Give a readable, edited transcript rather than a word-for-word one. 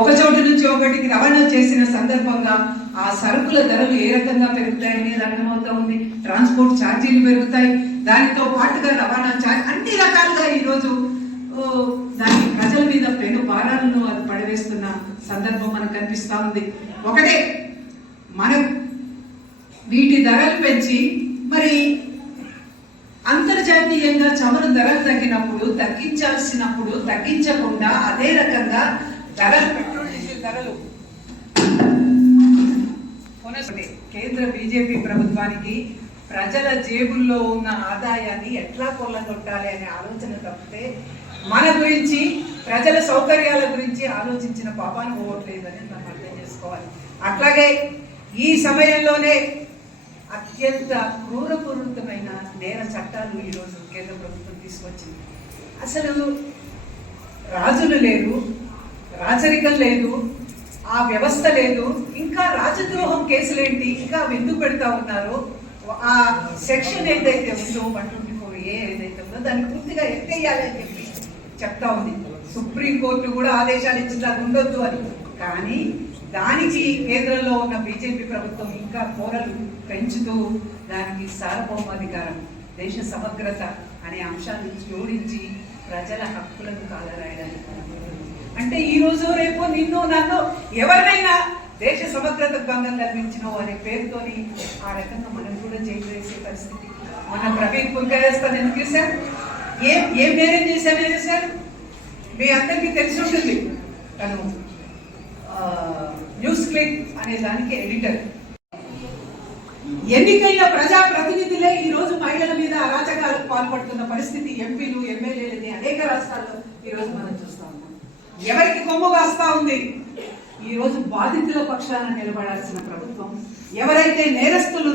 ఒక చోటు నుంచి ఒకటికి రవాణా చేసిన సందర్భంగా ఆ సరుకుల ధరలు ఏ రకంగా పెరుగుతాయనేది అర్థమవుతా ఉంది. ట్రాన్స్పోర్ట్ ఛార్జీలు పెరుగుతాయి, దానితో పాటుగా రవాణా ఛార్జ్ అన్ని రకాలుగా ఈరోజు దాని ప్రజల మీద పెను భారాలను అది పడవేస్తున్న సందర్భం మనకు కనిపిస్తా ఉంది. ఒకటే మనం వీటి ధరలు పెంచి మరి అంతర్జాతీయంగా చమురు ధరలు తగ్గినప్పుడు తగ్గించాల్సినప్పుడు తగ్గించకుండా అదే రకంగా ధరలు పెట్రోల్ డీజిల్ ధరలు కేంద్ర బీజేపీ ప్రభుత్వానికి ప్రజల జేబుల్లో ఉన్న ఆదాయాన్ని ఎట్లా కొల్లగొట్టాలి అనే ఆలోచన తప్పితే మన గురించి ప్రజల సౌకర్యాల గురించి ఆలోచించిన పాపాను పోవట్లేదని మనం అర్థం చేసుకోవాలి. అట్లాగే ఈ సమయంలోనే అత్యంత క్రూరపూరితమైన నేర చట్టాలు ఈరోజు కేంద్ర ప్రభుత్వం తీసుకొచ్చింది. అసలు రాజులు లేరు, రాజరికం లేదు, ఆ వ్యవస్థ లేదు, ఇంకా రాజద్రోహం కేసులేంటి, ఇంకా ఎందుకు పెడతా ఉన్నారు? ఆ సెక్షన్ ఏదైతే ఉందో 124A ఏదైతే ఉందో దాన్ని పూర్తిగా ఎత్తేయాలి అని చెప్పి చెప్తా ఉంది. సుప్రీంకోర్టు కూడా ఆదేశాలు ఇచ్చింది అది ఉండొద్దు అని. కానీ దానికి కేంద్రంలో ఉన్న బీజేపీ ప్రభుత్వం ఇంకా కోరలు పెంచుతూ దానికి సార్వభౌమాధికారం, దేశ సమగ్రత అనే అంశాన్ని జోడించి ప్రజల హక్కులను కాలరాయడానికి అంటే ఈ రోజు రేపు నిన్ను నన్ను ఎవరినైనా దేశ సమగ్రతకు భంగం కల్పించినో అనే పేరుతోని ఆ రకంగా మనం కూడా జైలు వేసే పరిస్థితి. మన ప్రవీణ్ పుల్కేస్తాను ఎందుకు చేశారు, ఏం నేరం చేశాను చేశారు మీ అందరికీ తెలిసి ఉంటుంది. తను న్యూస్ క్లిక్ అనే దానికి ఎడిటర్. ఎన్నికైన ప్రజాప్రతినిధులే ఈ రోజు మహిళల మీద అరాచకాలకు పాల్పడుతున్న పరిస్థితి ఎంపీలు ఎమ్మెల్యేలని అనేక రాష్ట్రాల్లో ఈ రోజు మనం చూస్తా ఉన్నాం. ఎవరికి కొమ్ము కాస్తా ఉంది? ఈ రోజు బాధితుల పక్షాన నిలబడాల్సిన ప్రభుత్వం ఎవరైతే నేరస్తులు